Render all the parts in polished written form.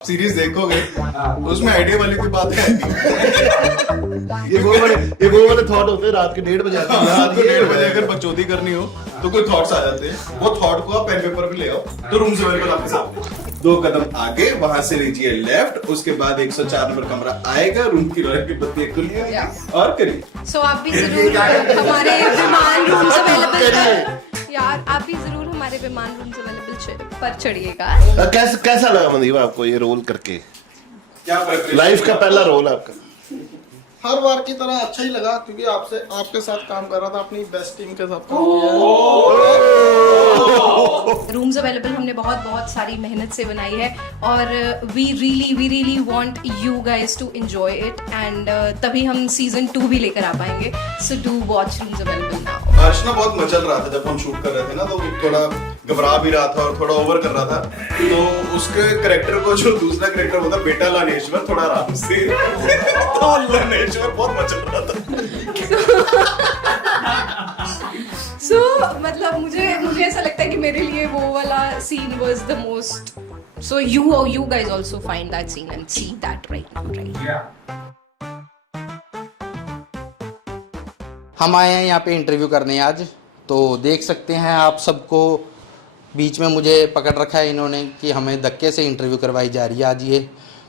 Series देखोगे उसमें idea वाली कोई बात है नहीं। ये वो वाले थॉट होते हैं रात के 1:30 बजे आते हैं। रात को 1:30 बजे अगर बकचोदी करनी हो तो कोई थॉट्स आ जाते हैं, वो थॉट को आप पेन पेपर पे ले आओ तो रूम्स अवेलेबल आपके सामने। 2 कदम आगे वहां से लीजिए लेफ्ट, उसके बाद 104 नंबर कमरा आएगा, रूम की रोशनी की बत्ती खुली होगी और करिए। सो आप भी जरूर हमारे विमान रूम्स अवेलेबल यार आप भी जरूर हमारे विमान रूम्स अवेलेबल पर चढ़िएगा। कैसा लगा मनदीप आपको ये रोल करके? क्या लाइफ का पहला रोल आपका? हर बार की तरह अच्छा ही लगा क्योंकि आपके साथ काम कर रहा था, अपनी बेस्ट टीम के साथ काम किया। रूम्स अवेलेबल हमने बहुत सारी मेहनत से बनाई है और we really want you guys to enjoy it and तभी हम सीजन 2 भी लेकर आ पाएंगे। So do watch rooms available now. Archana बहुत मचल रहा था जब हम शूट कर रहे थे ना, तो थोड़ा घबरा भी रहा था और थोड़ा ओवर कर रहा था, तो उसके कैरेक्टर को जो दूसरा कैरेक्टर होता बेटा लानेश्वर थोड़ा आराम से तो लानेश्वर बहुत मचल रहा था। सो मतलब मुझे ऐसा लगता है कि मेरे लिए वो वाला scene was the most. So you guys also find that scene and see that right now, right? हम आए हैं यहाँ पे इंटरव्यू करने आज, तो देख सकते हैं आप सबको। बीच में मुझे पकड़ रखा है इन्होंने कि हमें धक्के से इंटरव्यू करवाई जा रही है आज ये।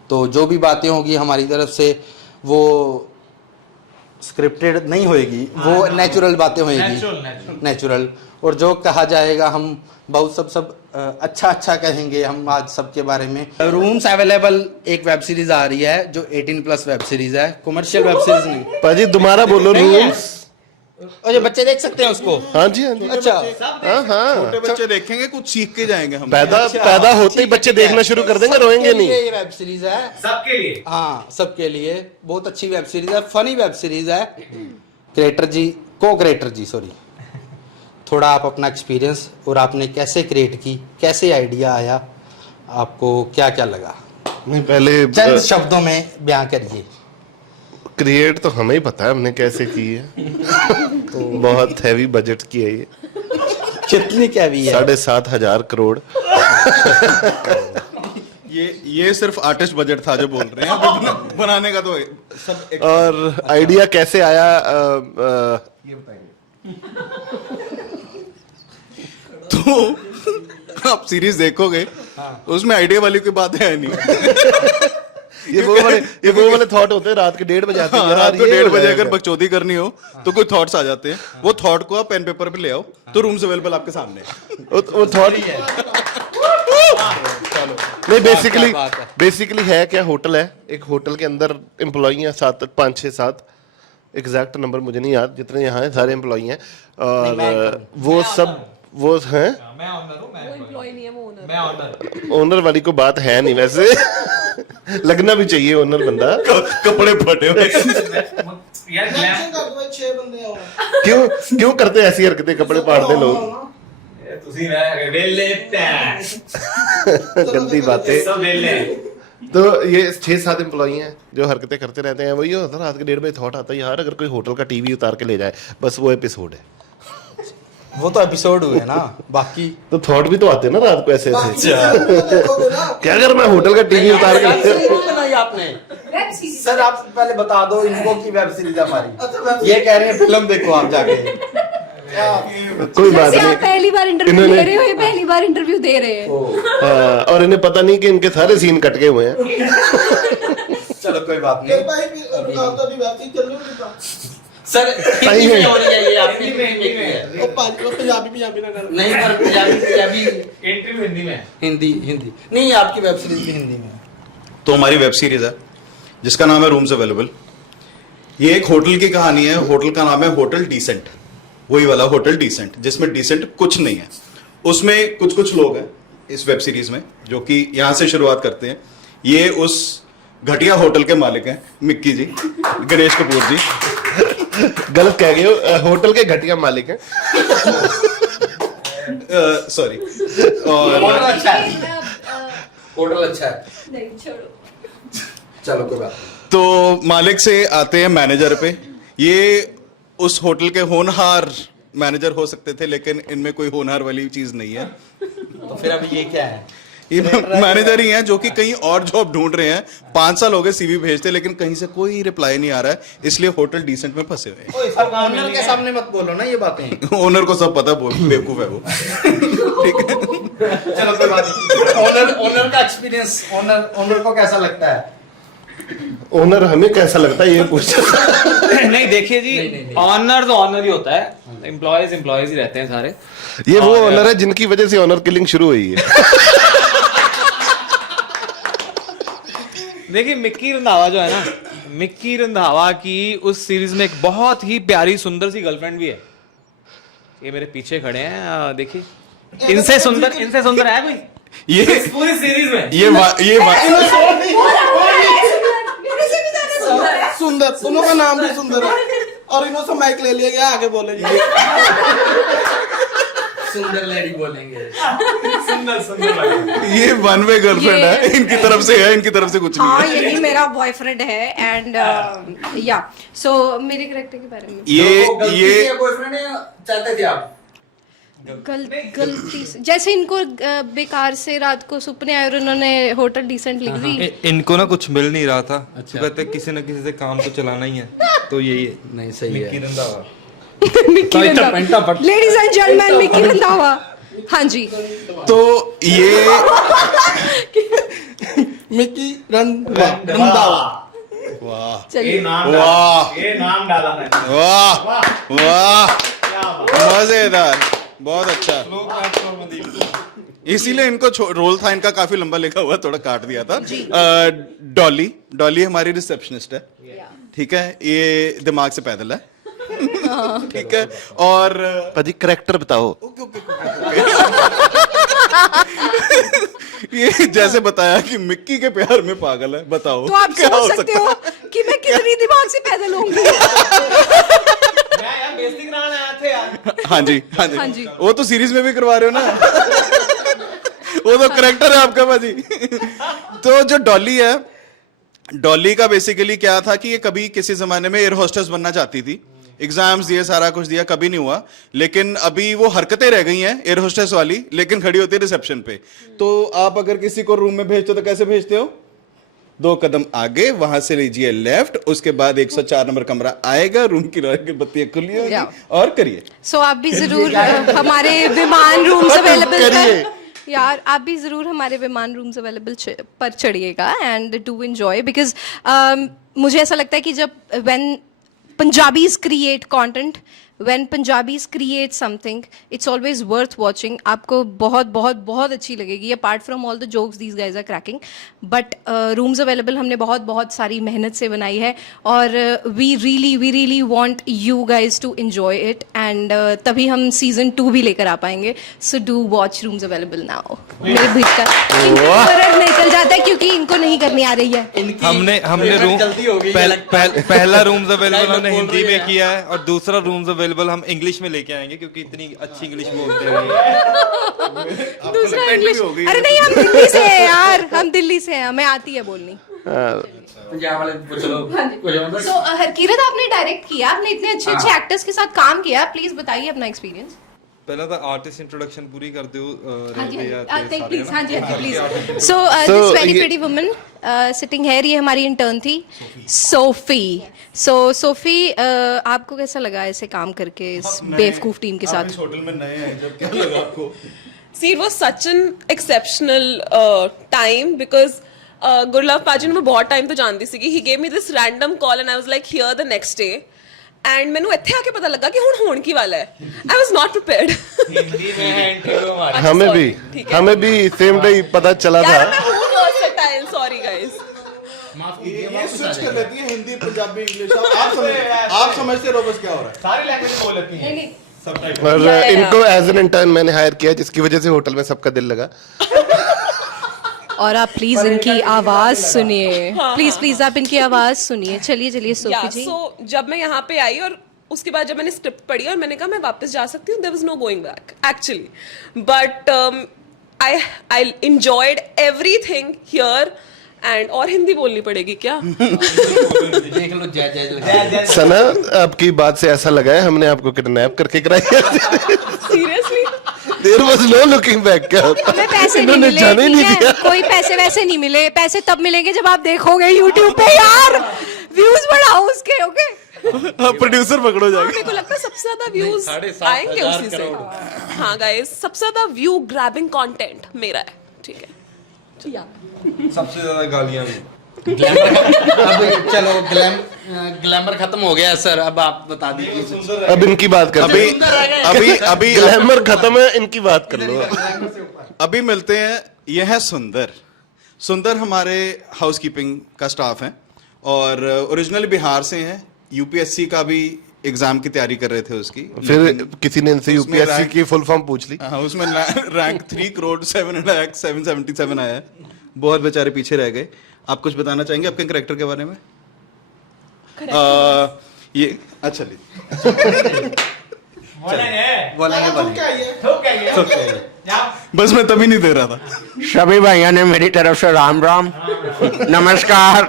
तो जो भी बातें होगी हमारी तरफ से वो स्क्रिप्टेड नहीं होएगी, वो नेचुरल बातें होएगी, नेचुरल। और जो कहा जाएगा हम बहुत सब अच्छा कहेंगे हम आज सबके बारे में। रूम्स अवेलेबल एक वेब सीरीज आ रही है जो 18+ वेब सीरीज है, कमर्शियल वेब सीरीज नहीं। पाजी दोबारा बोलो रूम्स। और ये बच्चे देख सकते हैं उसको। हाँ जी हाँ जी। अच्छा हाँ छोटे बच्चे देखेंगे, कुछ सीख के जाएंगे हम। पैदा होते ही बच्चे देखना शुरू कर देंगे, रोएंगे नहीं। ये वेब सीरीज है सबके लिए। हाँ सबके लिए बहुत अच्छी वेब सीरीज है, फनी वेब सीरीज है। को क्रिएटर जी सॉरी, थोड़ा आप अपना एक्सपीरियंस और आपने कैसे क्रिएट की, कैसे आइडिया आया, आपको क्या क्या लगा, नहीं पहले चंद शब्दों में बयां करिए। क्रिएट तो हमें ही पता है हमने कैसे की है। तो बहुत हैवी बजट की है ये। कितनी क्या भी है? 7,500 करोड़। ये सिर्फ आर्टिस्ट बजट था जो बोल रहे हैं, अभी बनाने का तो सब और आइडिया कैसे आया ये बताएंगे। तो आप सीरीज देखोगे उसमें आइडिया वाली कोई बात है नहीं। ये वो वाले थॉट होते हैं रात के 1:30 बजे आते हैं। रात को 1:30 बजे अगर बकचोदी करनी हो तो कोई थॉट्स आ जाते हैं, वो थॉट को आप पेन पेपर पे ले आओ तो रूम्स अवेलेबल आपके सामने। वो थॉट नहीं बेसिकली है क्या, होटल है, एक होटल के अंदर एम्प्लॉई हैं 5 6 7 एग्जैक्ट नंबर मुझे नहीं याद, जितने यहाँ हैं सारे एम्प्लॉई हैं और वो सब वो हैं। मैं ऑनर हूं, मैं एम्प्लॉय नहीं है, वो ओनर। मैं ऑनर। ओनर वाली को बात है नहीं वैसे। लगना भी चाहिए ओनर बंदा। कपड़े फटे हुए यार मैक्सिमम कर दो 6 बंदे आओ। क्यों करते ऐसी हरकतें, कपड़े फाड़ते लोग। ਤੁਸੀਂ ਨਾ ਵੇਲੇ गंदी बातें। सब वेले। तो ये 6-7 एम्प्लॉई हैं जो हरकतें करते रहते हैं। वही होता है रात के 1:30 बजे थॉट आता है यार अगर कोई होटल का टीवी उतार के ले जाए, बस वो एपिसोड है। वो तो एपिसोड हुए ना, बाकी तो थॉट भी तो आते हैं ना रात को ऐसे ऐसे। देखोगे ना क्या अगर मैं होटल का टीवी उतार के बनाई आपने वेब सीरीज। सर आप पहले बता दो इनको की वेब सीरीज अच्छा, हमारी, ये कह रहे हैं फिल्म देखो आप जाके। कोई बात जैसे आप नहीं। पहली बार इंटरव्यू ले रहे हो, ये पहली बार इंटरव्यू दे रहे हैं। और इन्हें पता नहीं कि इनके सारे सीन कट गए हुए हैं। चलो कोई बात फिर नहीं भाई तो अभी वैसे ही चल रही है। सर, हिंदी में हो रही है ये आपकी वो पंजाबी ना कर। नहीं पर पंजाबी इंटरव्यू हिंदी में। हिंदी नहीं, आपकी वेब सीरीज भी हिंदी में है। तो हमारी वेब सीरीज है जिसका नाम है रूम्स अवेलेबल। ये एक होटल की कहानी है। होटल का नाम है होटल डिसेंट, वही वाला होटल डिसेंट जिसमें डिसेंट कुछ नहीं है। उसमें कुछ लोग हैं इस वेब सीरीज में जो कि यहां से शुरुआत करते हैं। ये उस घटिया होटल के मालिक हैं, मिक्की जी, गणेश कपूर जी। गलत कह गए हो, होटल के घटिया मालिक हैं। सॉरी। होटल अच्छा है, होटल अच्छा है। नहीं छोड़ो। चलो कोई बात नहीं। तो मालिक से आते हैं मैनेजर पे। ये उस होटल के होनहार मैनेजर हो सकते थे, लेकिन इनमें कोई होनहार वाली चीज नहीं है। तो फिर अभी ये क्या है? ये मैनेजर ही हैं जो कि कहीं और जॉब ढूंढ रहे हैं, 5 साल हो गए सीवी भेजते, लेकिन कहीं से कोई रिप्लाई नहीं आ रहा है, इसलिए होटल डिसेंट में फंसे हुए हैं। ऑनर के सामने मत बोलो ना ये बातें। ओनर को सब पता, बेवकूफ है वो। ठीक है, चलो कोई बात नहीं। ओनर का एक्सपीरियंस, ओनर को कैसा लगता है? ओनर हमें कैसा लगता है ये पूछ। नहीं देखिए जी, ऑनर तो ऑनर ही होता है, एम्प्लॉयज ही रहते हैं सारे। ये वो ओनर है जिनकी वजह से ऑनर किलिंग शुरू हुई है। देखिए मिक्की रंधावा जो है ना, मिक्की रंधावा की उस सीरीज में एक बहुत ही प्यारी सुंदर सी गर्लफ्रेंड भी है। ये मेरे पीछे खड़े हैं, देखिए, इनसे सुंदर है कोई ये पूरी सीरीज में? सुंदर, दोनों का नाम भी सुंदर है, और इन्हों से माइक ले लिया गया, आगे बोलेंगे। सुंदर लेडी बोलेंगे। सुंदर ये वन वे गर्लफ्रेंड है, इनकी तरफ से है, इनकी तरफ से कुछ नहीं हाँ, है। यही मेरा बॉयफ्रेंड है एंड या सो मेरे कैरेक्टर के बारे में ये बॉयफ्रेंड चाहते थे आप? गलती से, जैसे इनको बेकार से रात को सपने आए और उन्होंने होटल डिसेंट लिख दी। इनको ना कुछ मिल नहीं रहा था, तो कहते किसी न किसी से काम तो चलाना ही है, तो यही है। नहीं सही है। Mickey Randhawa, ladies and gentleman, Mickey Randhawa. हाँ जी, तो ये मिक्की रंधावा। चलिए वाह ये नाम डाला मैंने। वाह वाह, मजेदार, बहुत अच्छा। इसीलिए इनको रोल था इनका काफी लंबा लिखा हुआ, थोड़ा काट दिया था। डॉली हमारी रिसेप्शनिस्ट है, ठीक है, ये दिमाग से पैदल है, ठीक है। और पाजी करैक्टर बताओ। ये जैसे बताया कि मिक्की के प्यार में पागल है, बताओ तो आप क्या हो सोच सकते सकता हो कि मैं कितनी दिमाग से पैदल होंगी। मैं यार बेइज्जती कराने आए थे यार। हाँ जी, हाँ जी, हाँ जी। वो तो सीरीज में भी करवा रहे हो ना। वो तो करेक्टर है आपका बाजी। तो जो डॉली है, डॉली का बेसिकली क्या था कि ये कभी किसी जमाने में एयर होस्टेस बनना चाहती थी, एग्जाम्स दिए, सारा कुछ दिया, कभी नहीं हुआ, लेकिन अभी वो हरकतें रह गई हैं एयर होस्टेस वाली, लेकिन खड़ी होती है रिसेप्शन पे। तो आप अगर किसी को रूम में भेजते हो तो कैसे भेजते हो? 2 कदम आगे, वहां से लीजिए लेफ्ट, उसके बाद 104 नंबर कमरा आएगा, रूम की बत्तियां खुली होगी और करिए। सो आप भी जरूर हमारे विमान रूम्स अवेलेबल यार, आप भी जरूर हमारे विमान रूम्स अवेलेबल पर चढ़िएगा एंड डू एंजॉय, बिकॉज मुझे ऐसा लगता है कि जब when Punjabis create content, when Punjabis create something, it's always worth watching. आपको बहुत बहुत बहुत अच्छी लगेगी, apart from all the jokes these guys are cracking. But rooms available हमने बहुत बहुत सारी मेहनत से बनाई है, और we really want you guys to enjoy it, and तभी हम season 2 भी लेकर आ पाएंगे. So do watch rooms available now. मेरे भीड़ का इनको निकल जाता है क्योंकि इनको नहीं करनी आ रही है। हमने रूम पहला रूम्स अवेलेबल हमने हिंदी में किया है, और दूसरा रूम्स अवेलेबल हम इंग्लिश में लेके आएंगे, क्योंकि इतनी अच्छी इंग्लिश बोलते हैं। दूसरा इंग्लिश, अरे नहीं, हम दिल्ली से हैं यार, हम दिल्ली से हैं, हमें आती है बोलनी। पंजाब वाले पूछ लो। सो हरकीरत, आपने डायरेक्ट किया, आपने इतने अच्छे अच्छे एक्टर्स के साथ काम किया, प्लीज बताइए अपना एक्सपीरियंस। पहला तो आर्टिस्ट इंट्रोडक्शन पूरी कर दो। हाँ जी, प्लीज, हाँ जी, please. So this very pretty woman sitting here, ये हमारी इंटर्न थी, सोफी। सो सोफी, आपको कैसा लगा ऐसे काम करके इस बेवकूफ टीम के साथ? होटल में नए हैं, जब क्या लगा आपको? See, it was such an exceptional time because Gurlav Paji ਨੂੰ ਮੈਂ ਬਹੁਤ ਟਾਈਮ ਤੋਂ ਜਾਣਦੀ ਸੀਗੀ। He gave me this random call and I was like here the next day. And ਮੈਨੂੰ ਇੱਥੇ ਆ ਕੇ ਪਤਾ ਲੱਗਾ ਕਿ ਹੁਣ ਹੋਣ ਕੀ ਵਾਲਾ ਹੈ। I was not prepared. Hindi में है इंटरव्यू हमारा। हमें भी सेम डे पता चला था। यार मैं हूँ versatile, sorry guys. ये स्विच कर लेती है हिंदी, पंजाबी, इंग्लिश। आप समझते रहो बस क्या हो रहा है। सारी लैंग्वेज बोल लेती हैं। और इनको एज एन इंटर्न मैंने हायर किया, जिसकी वजह से होटल में सबका दिल लगा। और आप प्लीज इनकी आवाज सुनिए, प्लीज आप इनकी आवाज सुनिए। चलिए सोफी जी। So जब मैं यहाँ पे आई और उसके बाद जब मैंने स्क्रिप्ट पढ़ी और मैंने कहा मैं वापस जा सकती हूँ, there was no going back actually, but I enjoyed everything here. And और हिंदी बोलनी पड़ेगी क्या? देख लो, जय सना, आपकी बात से ऐसा लगा है हमने आपको किडनैप करके कराई है। Seriously? There was no looking back क्या हमें पैसे नहीं इन्होंने मिले, जाने ठीक नहीं है? दिया कोई पैसे वैसे नहीं मिले, पैसे तब मिलेंगे जब आप देखोगे YouTube पे यार, व्यूज बढ़ाओ उसके, ओके? प्रोड्यूसर पकड़ो हाँ, जाके मेरे को लगता है सबसे ज्यादा व्यूज आएंगे उसी से। हाँ गाइस, सबसे ज्यादा व्यू ग्रैबिंग कंटेंट मेरा है, ठीक है? सबसे ज्यादा गालियां भी अब चलो ग्लैमर खत्म हो गया सर, अब आप बता दीजिए। अब इनकी बात कर अभी ग्लैमर खत्म है, इनकी बात कर लो अभी मिलते हैं। यह है सुंदर हमारे हाउसकीपिंग का स्टाफ है और ओरिजिनली बिहार से हैं। यूपीएससी का भी एग्जाम की तैयारी कर रहे थे उसकी, फिर किसी ने इनसे उसमें यूपीएससी रैंक- की फुल फॉर्म पूछ ली। हाँ, उसमें रैंक 3,07,777 आया है। बहुत बेचारे पीछे रह गए। आप कुछ बताना चाहेंगे अपने कैरेक्टर के बारे में? ये अच्छा बस मैं तभी नहीं दे रहा था। सभी भाइयों ने मेरी तरफ से राम राम नमस्कार।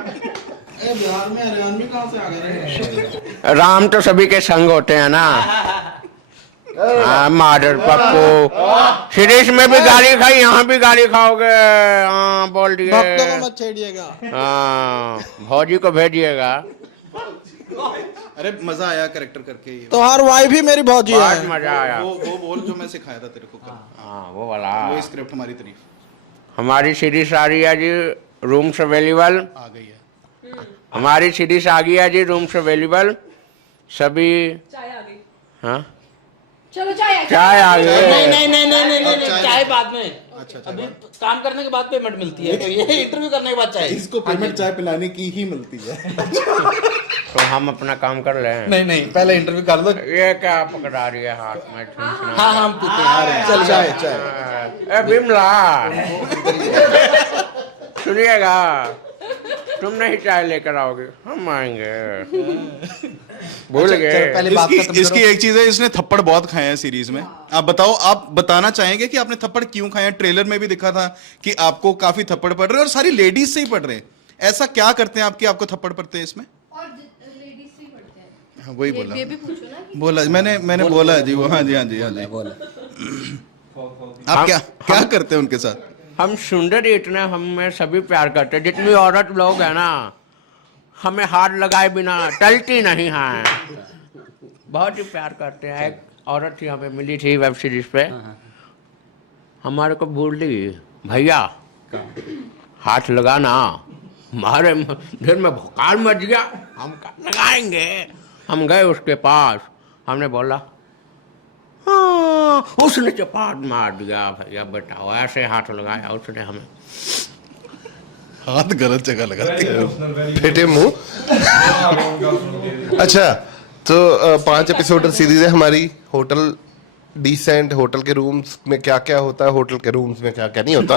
बिहार में हरियाणवी कहाँ से आ गए? राम तो सभी के संग होते हैं ना। हाँ माडर पप्पू, शिरीष में भी गाली खाई, यहाँ भी गाली खाओगे। हाँ बोल दिए। भक्तों को मत छेड़िएगा। हाँ भौजी को भेजिएगा। अरे मजा आया कैरेक्टर करके। ये तो हर वाइफ ही मेरी भौजी बहुत है। मजा आया। वो बोल जो मैं सिखाया था तेरे को कल। हाँ वो वाला। वो स्क्रिप्ट हमारी तारीफ हमारी सीरीज आ रही है जी, रूम्स अवेलेबल। आ गई है। हमारी सीरीज आ गई है जी, रूम्स अवेलेबल। सभी चाय आ गई। हाँ चलो चाय चाय आ गई। अब चाय बाद में, अच्छा अभी काम करने के बाद पेमेंट मिलती है, तो ये इंटरव्यू करने के बाद चाय। इसको पेमेंट चाय पिलाने की ही मिलती है। तो हम अपना काम कर लें। नहीं पहले इंटरव्यू कर लो। ये क्या पकड़ा रही है हाथ में? हाँ हम पीते हैं। चल चाय ए बिमला, सुनिएगा, तुम नहीं चाय लेकर आओगे, हम आएंगे। भूल गए। पहले बात खत्म इसकी करो। एक चीज है, इसने थप्पड़ बहुत खाए हैं सीरीज में। आप बताओ, आप बताना चाहेंगे कि आपने थप्पड़ क्यों खाए हैं? ट्रेलर में भी दिखा था कि आपको काफी थप्पड़ पड़ रहे हैं और सारी लेडीज से ही पड़ रहे हैं। ऐसा क्या करते हैं आपकी आपको थप्पड़ पड़ते हैं इसमें? और लेडीज से ही पढ़ते हैं। हाँ, वही बोला ये भी पूछो ना कि बोला मैंने बोला जी वो। हाँ जी हाँ जी हाँ जी। आप क्या करते हैं उनके साथ? हम सुंदर इतने, हमें सभी प्यार करते हैं। जितनी औरत लोग है ना, हमें हाथ लगाए बिना टलती नहीं है, बहुत ही प्यार करते हैं। एक औरत थी हमें मिली थी वेब सीरीज पे, हमारे को बोली भैया हाथ लगाना, हमारे दिल में भुखार मच गया, हम लगाएंगे। हम गए उसके पास, हमने बोला हाँ, उसने चपाट मार दिया। भैया बताओ, ऐसे हाथ लगाया उसने हमें। हाथ गलत जगह लगाते हैं। फेटे मुंह। अच्छा तो 5 एपिसोड सीरीज है हमारी। होटल डिसेंट, होटल के रूम्स में क्या क्या होता है, होटल के रूम्स में क्या क्या नहीं होता,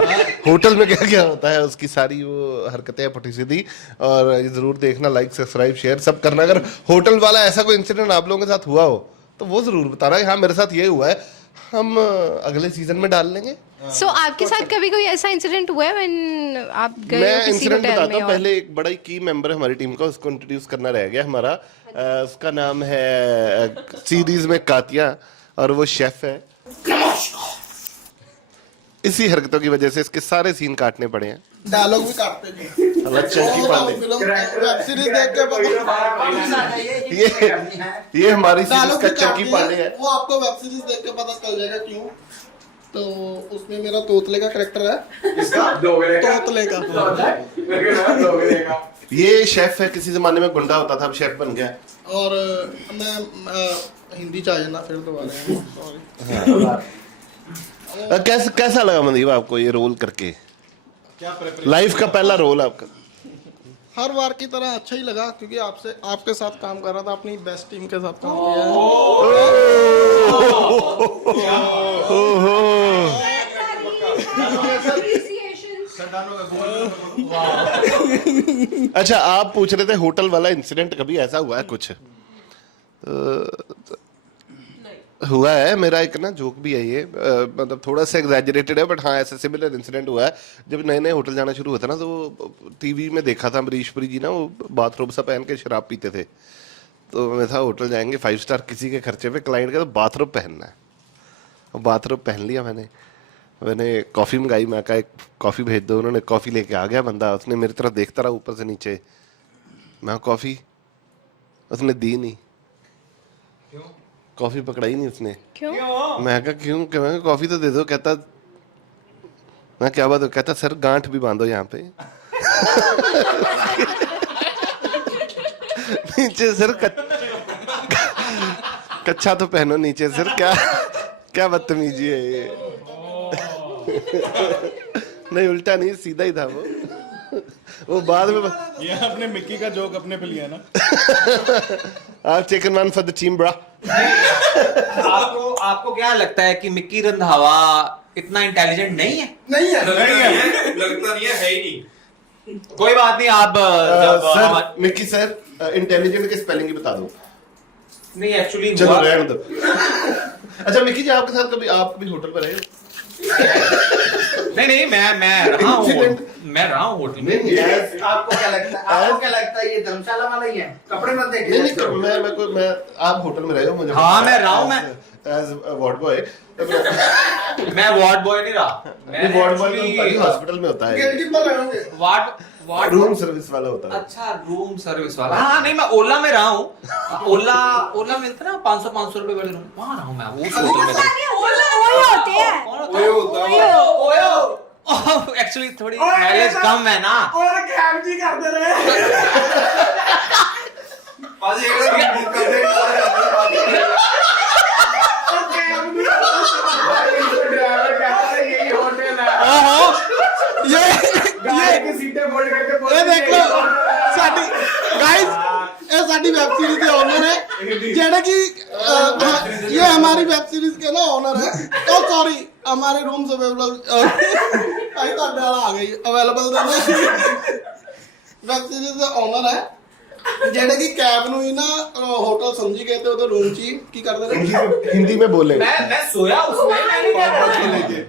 होटल में क्या क्या होता है, उसकी सारी वो हरकतें पुठी सीधी। और ये जरूर देखना, लाइक सब्सक्राइब शेयर सब करना। अगर होटल वाला ऐसा कोई इंसिडेंट आप लोगों के साथ हुआ हो तो वो जरूर बताना कि हाँ मेरे साथ ये हुआ है, हम अगले सीजन में डाल लेंगे। सो आपके साथ कभी कोई ऐसा इंसिडेंट हुआ है व्हेन आप गए मैं हो किसी इंसिडेंट होटल बताता में? हूँ। पहले एक बड़ा ही की मेंबर है हमारी टीम का, उसको इंट्रोड्यूस करना रह गया हमारा। उसका नाम है सीरीज में कातिया और वो शेफ है। इसी हरकतों की वजह से इसके सारे सीन काटने पड़े हैं। डायलॉग भी काटते हैं। अलग Chunky Panday, film web series देख के ये हमारी डायलॉग सीरीज का भी चंकी काटते पांडे है। हैं। वो आपको वेब सीरीज देख के पता चल जाएगा क्यों। तो उसमें मेरा तोतले का कैरेक्टर है। तोतले का। ये शेफ है, किसी जमाने में गुंडा होता था, अब शेफ बन गया। और मैं हिंदी चाहिए ना फिर दोबारा। कैसा लगा मनदीप आपको ये रोल करके? लाइफ का पहला रोल आपका? हर बार की तरह अच्छा ही लगा, क्योंकि आपके साथ काम कर रहा था, अपनी बेस्ट टीम के साथ काम किया है। अच्छा आप पूछ रहे थे होटल वाला इंसिडेंट कभी ऐसा हुआ है कुछ? हुआ है। मेरा एक ना जोक भी है ये, मतलब थोड़ा सा एग्जैजरेटेड है, बट हाँ ऐसा सिमिलर इंसिडेंट हुआ है। जब नए नए होटल जाना शुरू हुआ था ना, तो टीवी में देखा था अमरीश पुरी जी ना, वो बाथरूम सा पहन के शराब पीते थे। तो मैं था होटल जाएंगे 5 स्टार किसी के खर्चे पे, क्लाइंट का, तो बाथरूम पहनना है। बाथरोब पहन लिया मैंने कॉफ़ी मंगाई, मैं कहा एक कॉफ़ी भेज दो, उन्होंने कॉफ़ी लेके आ गया बंदा, उसने मेरी तरफ देखता रहा ऊपर से नीचे, मैं कॉफ़ी, उसने दी नहीं, कॉफ़ी पकड़ाई नहीं उसने। क्यों? मैं कहा क्यों, मैं कॉफ़ी तो दे दो, कहता मैं क्या बात हो, कहता सर गांठ भी बांधो यहाँ पे नीचे सर कच्चा तो पहनो नीचे सर, क्या बदतमीजी है ये नहीं उल्टा नहीं, सीधा ही था वो बाद में ये आपने मिक्की का जोक अपने पे लिया ना। I've taken one for the team, bro. आपको क्या लगता है कि मिक्की रंधावा इतना इंटेलिजेंट नहीं है? लगता नहीं है ही नहीं। कोई बात नहीं, आप सर मिक्की सर इंटेलिजेंट के स्पेलिंग ही बता दो। नहीं एक्चुअली चलो रहने दो। अच्छा मिक्की जी, आपके साथ कभी आप भी होटल पर रहे हो? नहीं मैं रहा हूँ होटल में। आपको क्या लगता है ये धर्मशाला वाला ही है? कपड़े मत देखे। नहीं मैं आप होटल में रहे हो मुझे? हाँ मैं रहा हूँ, मैं एज वार्ड बॉय। मैं वार्ड बॉय नहीं रहा, मैं वार्ड बॉय हॉस्पिटल में होता है, गेटकीपर रहोगे। वार्ड रूम सर्विस वाला होता है। अच्छा रूम सर्विस वाला। हाँ नहीं मैं ओला में रहा हूँ, ओला मिलता ना 500 रुपए वाले रूम, वहाँ रहा हूँ मैं उस होटल में। एक्चुअली थोड़ी माइलेज कम है ना। और कैब जी करते रहे। यही होटल है। ये सीटें फोल्ड करके देख लो साडी गाइस, ये साडी वेब सीरीज के ओनर है जेड़ा कि ये हमारी वेब सीरीज के ना ओनर है। ओ सॉरी, हमारे रूम्स अवेलेबल आई ਤੁਹਾਡੇ ਵਾਲਾ ਆ ਗਈ अवेलेबल ਦੇ वेब सीरीज ਦਾ ओनर है ਜਿਹੜੇ ਕਿ ਕੈਬ ਨੂੰ ਹੀ ਨਾ ਹੋਟਲ ਸਮਝੀ ਗਏ ਤੇ ਉਹਦੇ ਰੂਮ 'ਚ ਹੀ ਕੀ ਕਰਦੇ ਨੇ हिंदी में बोले। मैं सोया उसमें,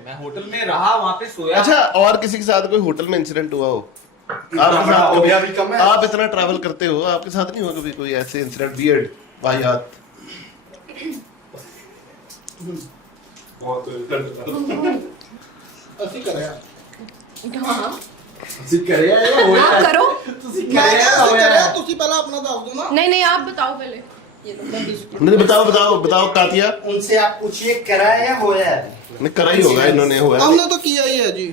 मैं होटल में रहा, वहाँ पे सोया। अच्छा और किसी के साथ कोई होटल में इंसिडेंट हुआ हो? आपके साथ आप इतना ट्रैवल करते हो, आपके साथ नहीं हुआ कभी कोई ऐसे इंसिडेंट वियर्ड वाहियात? ਅਸੀਂ ਕਰਿਆ हाँ ਅਸੀਂ ਕਰਿਆ ਇਹ हाँ, करो। ਤੁਸੀਂ ਕਰਿਆ ਤੁਸੀਂ ਪਹਿਲਾਂ ਆਪਣਾ ਦੱਸ ਦਿਓ ਨਾ। नहीं आप बताओ पहले। नहीं बताओ कातिया। उनसे आप पूछिए करा है या होया है? नहीं करा ही होगा इन्होंने, हुआ है। हमने तो किया ही है जी,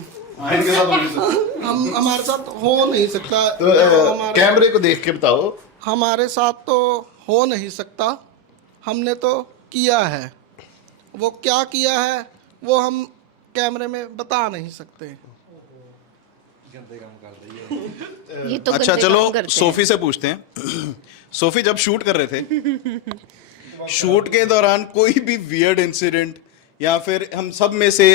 हम हमारे साथ हो नहीं सकता। हमारे- कैमरे को देख के बताओ। हमारे साथ तो हो नहीं सकता, हमने तो किया है। वो क्या किया है वो हम कैमरे में बता नहीं सकते। ये तो अच्छा गंदे चलो काम करते हैं। सोफी से पूछते हैं। सोफी जब शूट कर रहे थे, शूट के दौरान कोई भी वियर्ड इंसिडेंट या फिर हम सब में से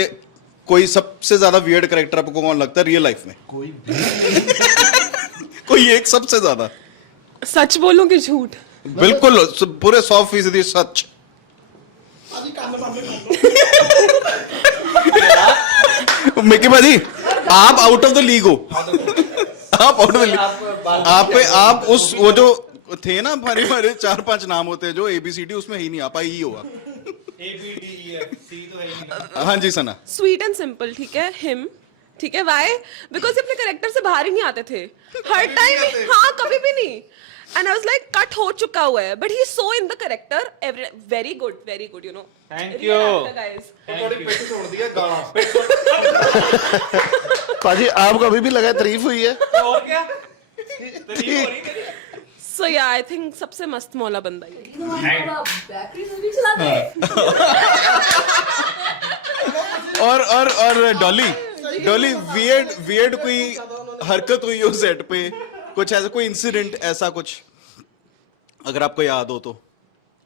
कोई सबसे ज्यादा वियर्ड कैरेक्टर आपको कौन लगता है रियल लाइफ में? कोई एक सबसे ज्यादा? सच बोलूं कि झूठ? बिल्कुल पूरे 100% सच। मिकी भाजी आप आउट ऑफ द लीग हो, आप आउट ऑफ द लीग। आप उस वो जो थे ना हमारे 4-5 नाम होते हैं जो ABCD, उसमें ही नहीं आ पाई ही होगा। ABDEFC तो है ही नहीं। हाँ जी सना। स्वीट एंड सिंपल, ठीक है, हिम, ठीक है, वाई बिकॉज अपने कैरेक्टर से बाहर ही नहीं आते थे हर टाइम। हाँ कभी भी नहीं। And I was like cut हो चुका हुआ है, but he is so in the character. Very good you know. Thank you guys. छोड़ दिया गाना। पाजी आपको अभी भी लगा तारीफ हुई है? और क्या तारीफ हो रही है? सो या आई थिंक सबसे मस्त मौला बंदा ये। और डॉली वियर्ड कोई हरकत हुई हो सेट पे, कुछ ऐसा कोई इंसिडेंट ऐसा कुछ अगर आपको याद हो तो?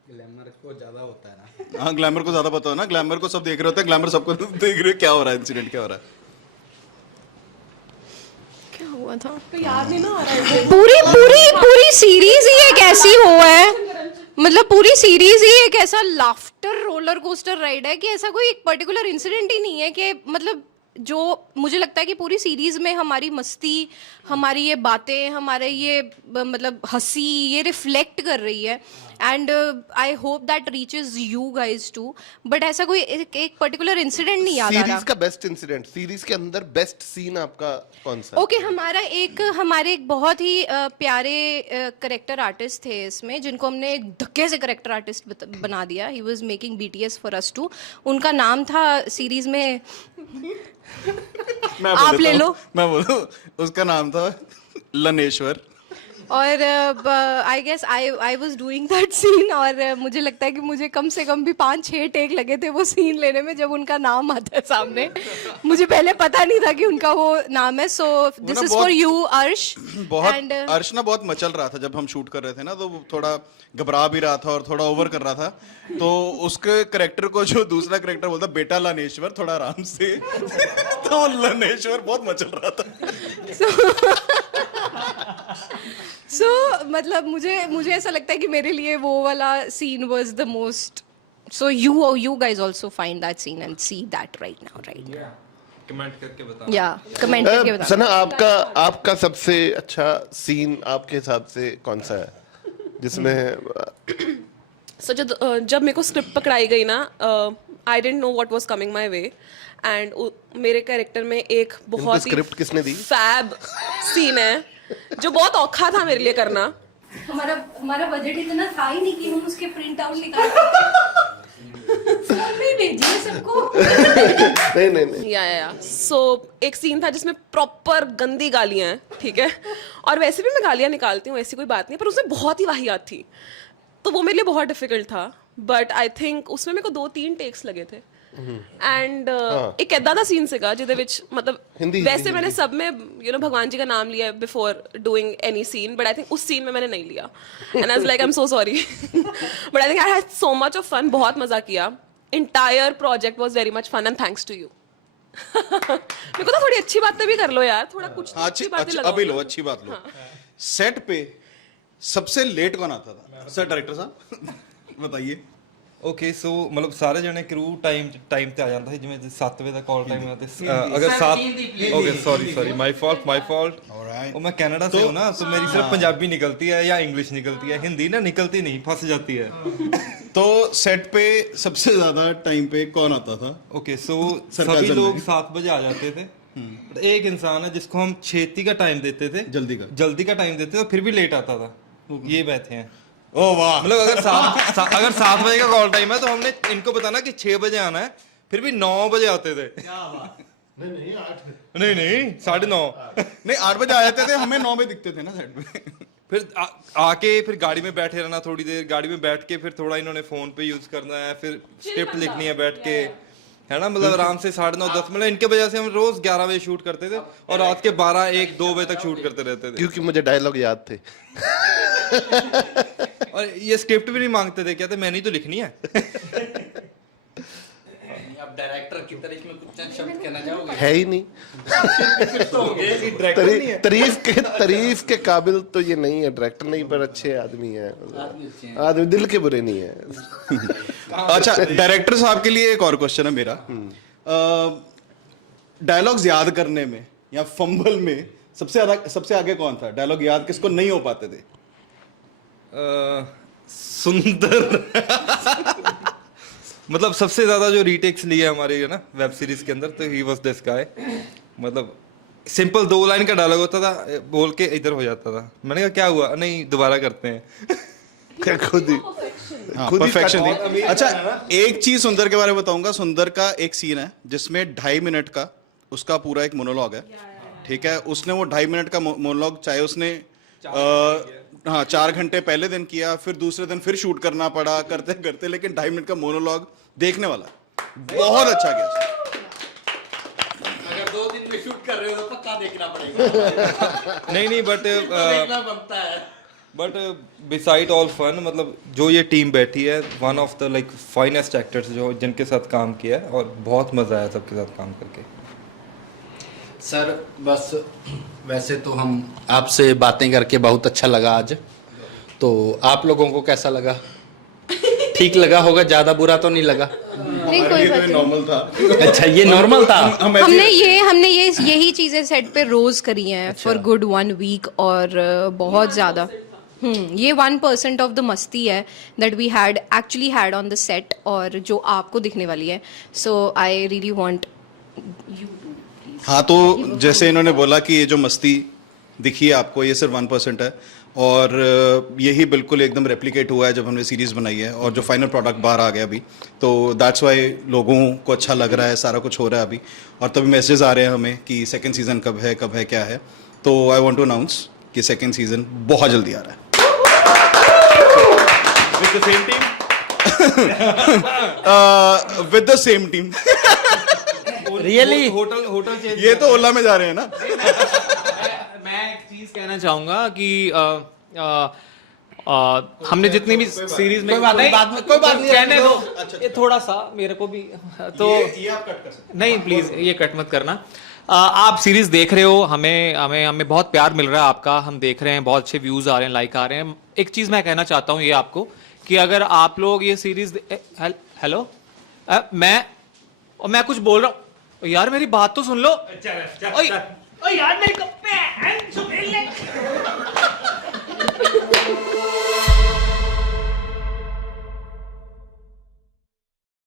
ग्लैमर को ज्यादा होता है ना। हाँ ग्लैमर को ज्यादा पता हो ना, ग्लैमर को सब देख रहे होते हैं, ग्लैमर सबको देख रहे क्या हो रहा है, इंसिडेंट क्या हो रहा है। क्या हुआ था? तो याद नहीं ना आ रहा है। पूरी सीरीज ही एक ऐसी हो है, मतलब पूरी सीरीज ही एक ऐसा लाफ्टर रोलर कोस्टर राइड है कि ऐसा कोई एक पर्टिकुलर इंसिडेंट ही नहीं है कि मतलब जो मुझे लगता है कि पूरी सीरीज में हमारी मस्ती, हमारी ये बातें, हमारे ये मतलब हंसी ये रिफ्लेक्ट कर रही है। And I hope that reaches you guys too. But ऐसा कोई एक पर्टिकुलर इंसिडेंट नहीं याद आ रहा. सीरीज का बेस्ट इंसिडेंट, सीरीज के अंदर बेस्ट सीन आपका कौन सा? ओके हमारे एक बहुत ही प्यारे करेक्टर आर्टिस्ट थे इसमें, जिनको हमने धक्के से करेक्टर आर्टिस्ट बना दिया. He was making BTS for us too. उनका नाम था सीरीज में आप ले लो. मैं बोलूं, उसका नाम था लनेश्वर. और I guess I was doing that scene, और मुझे लगता है कि मुझे कम से कम भी 5-6 टेक लगे थे वो सीन लेने में. जब उनका नाम आता है सामने, मुझे पहले पता नहीं था कि उनका वो नाम है. So this is for you अर्श. बहुत अर्श ना बहुत मचल रहा था जब हम शूट कर रहे थे ना, तो वो थोड़ा घबरा भी रहा था और थोड़ा ओवर कर रहा था. तो उसके करेक्टर को जो दूसरा करेक्टर बोलता बेटा लनेश्वर थोड़ा आराम से तो लनेश्वर बहुत मचल रहा था. सो मतलब मुझे ऐसा लगता है कि मेरे लिए वो वाला scene was the most. So you guys also find that scene and see that right now, right? Comment करके बताओ. या कमेंट करके बताओ. सना, आपका सबसे अच्छा सीन आपके हिसाब से कौन सा है जिसमें सो जब मेरे को स्क्रिप्ट पकड़ाई गई ना, I don't know what was coming my way, and मेरे कैरेक्टर में एक बहुत ही स्क्रिप्ट किसने दी? फैब सीन है जो बहुत औखा था मेरे लिए करना. हमारा बजट इतना था ही नहीं कि हम उसके प्रिंट आउट निकाल फोन में भेजिए सबको. नहीं या सो एक सीन था जिसमें प्रॉपर गंदी गालियां हैं, ठीक है, और वैसे भी मैं गालियां निकालती हूँ, ऐसी कोई बात नहीं, पर उसमें बहुत ही वाहियात थी, तो वो मेरे लिए बहुत डिफिकल्ट था. बट आई थिंक उसमें मेरे को 2-3 टेक्स लगे थे. एंड एक ऐदा दा सीन ਸੀਗਾ ਜਿਹਦੇ ਵਿੱਚ मतलब वैसे मैंने सब में भगवान जी का नाम लिया before doing any scene, but I think उस सीन में मैंने नहीं लिया. And I was like I am so sorry, but I think I had so much of fun. बहुत मजा किया. Entire project was very much fun and thanks to you. मेरे को तो थोड़ी अच्छी बातें भी कर लो यार, थोड़ा कुछ अच्छी बातें लगाओ. अभी लो अच्छी बात लो. सेट पे सबसे लेट कौन आता था? सर डायरेक्टर साहब बताइए. ਓਕੇ ਸੋ ਮਤਲਬ ਸਾਰੇ ਜਣੇ ਕਰੂ ਟਾਈਮ ਤੇ ਆ ਜਾਂਦਾ ਸੀ, ਜਿਵੇਂ 7 ਵਜੇ ਦਾ ਕਾਲ ਟਾਈਮ ਹੈ ਤੇ अगर 7 ओके सॉरी माय फॉल्ट. वो मैं कनाडा से हूँ ना, तो मेरी सिर्फ पंजाबी निकलती है या इंग्लिश निकलती है, हिंदी ना निकलती नहीं, फंस जाती है. तो सेट पे सबसे ज्यादा टाइम पे कौन आता था? ओके सो सभी लोग 7 बजे आ जाते थे. एक इंसान है जिसको हम छेती का टाइम देते थे, जल्दी का टाइम देते थे, फिर भी लेट आता था. ये बैठे हैं. ओ वाह. मतलब अगर 7 बजे का कॉल टाइम है तो हमने इनको बताना कि 6 बजे आना है, फिर भी 9 बजे आते थे. नहीं 9:30 नहीं 8 बजे आ जाते थे, हमें 9 बजे दिखते थे ना सेट पे. फिर आके फिर गाड़ी में बैठे रहना, थोड़ी देर गाड़ी में बैठ के फिर थोड़ा इन्होंने फोन पे यूज करना है, फिर स्क्रिप्ट लिखनी है बैठ के, है ना. मतलब आराम से 9:30-10, मतलब इनके वजह से हम रोज 11 बजे शूट करते थे और रात के 12-1-2 बजे तक शूट करते रहते थे, क्योंकि मुझे डायलॉग याद थे. और ये स्क्रिप्ट भी नहीं मांगते थे, कहते मैंने ही तो लिखनी है. अब डायरेक्टर की तरह इसमें कुछ शब्द कहना चाहोगे? है ही नहीं. तारीफ के काबिल तो ये नहीं है डायरेक्टर, नहीं, पर अच्छे आदमी है, आदमी दिल के बुरे नहीं है. अच्छा डायरेक्टर साहब के लिए एक और क्वेश्चन है मेरा. डायलॉग्स याद करने में या फंबल में सबसे आगे कौन था? डायलॉग याद किसको नहीं हो पाते थे? सुंदर मतलब सबसे ज्यादा जो रीटेक्स लिए हमारे ना वेब सीरीज के अंदर, तो ही वाज दिस गाय. मतलब सिंपल 2 लाइन का डायलॉग होता था, बोल के इधर हो जाता था. मैंने कहा क्या हुआ, नहीं दोबारा करते हैं. खुद ही परफेक्शन थी. अच्छा एक चीज सुंदर के बारे में बताऊंगा. सुंदर का एक सीन है जिसमें 2.5 मिनट का उसका पूरा एक मोनोलॉग है, ठीक है. उसने वो 2.5 मिनट का मोनोलॉग चाहे उसने 4 घंटे पहले दिन किया, फिर दूसरे दिन फिर शूट करना पड़ा, करते करते, लेकिन 2.5 मिनट का मोनोलॉग देखने वाला बहुत अच्छा गया. अगर 2 दिन में शूट कर रहे हो तो पक्का देखना पड़ेगा. नहीं बट देखना बनता है. बट बिसाइड ऑल फन, मतलब जो ये टीम बैठी है, one of the like finest actors जो जिनके साथ काम किया है, और बहुत मजा आया सबके साथ काम करके. सर बस वैसे तो हम आपसे बातें करके बहुत अच्छा लगा आज, तो आप लोगों को कैसा लगा? ठीक लगा होगा, ज्यादा बुरा तो नहीं लगा? नहीं कोई बात नहीं, नॉर्मल था. अच्छा ये नॉर्मल था. हमने यही चीजें सेट पे रोज करी हैं फॉर गुड 1 वीक, और बहुत ज्यादा ये 1% ऑफ द मस्ती है that we had actually had on the set, और जो आपको दिखने वाली है. So I really want you. हाँ, तो जैसे इन्होंने बोला कि ये जो मस्ती दिखी है आपको, ये सिर्फ 1% है, और यही बिल्कुल एकदम रेप्लिकेट हुआ है जब हमने सीरीज बनाई है, और जो फाइनल प्रोडक्ट बाहर आ गया अभी, तो दैट्स वाई लोगों को अच्छा लग रहा है, सारा कुछ हो रहा है अभी, और तभी मैसेजेस आ रहे हैं हमें कि सेकंड सीजन कब है क्या है. तो आई वांट टू अनाउंस कि सेकंड सीजन बहुत जल्दी आ रहा है. With the same team. With the same team. Really hotel change ये तो ओला में जा रहे हैं ना. मैं एक चीज कहना चाहूंगा कि हमने जितनी भी सीरीज में, कोई बात नहीं, कहने दो. ये थोड़ा सा मेरे को भी तो ये आप कट कर सकते नहीं, प्लीज ये कट मत करना. आप सीरीज देख रहे हो, हमें बहुत प्यार मिल रहा है आपका, हम देख रहे हैं, बहुत अच्छे व्यूज आ रहे हैं, लाइक आ रहे हैं. एक चीज मैं कहना चाहता हूँ ये आपको कि अगर आप लोग ये सीरीज हेलो मैं कुछ बोल रहा हूँ यार, मेरी बात तो सुन लो. यार मेरी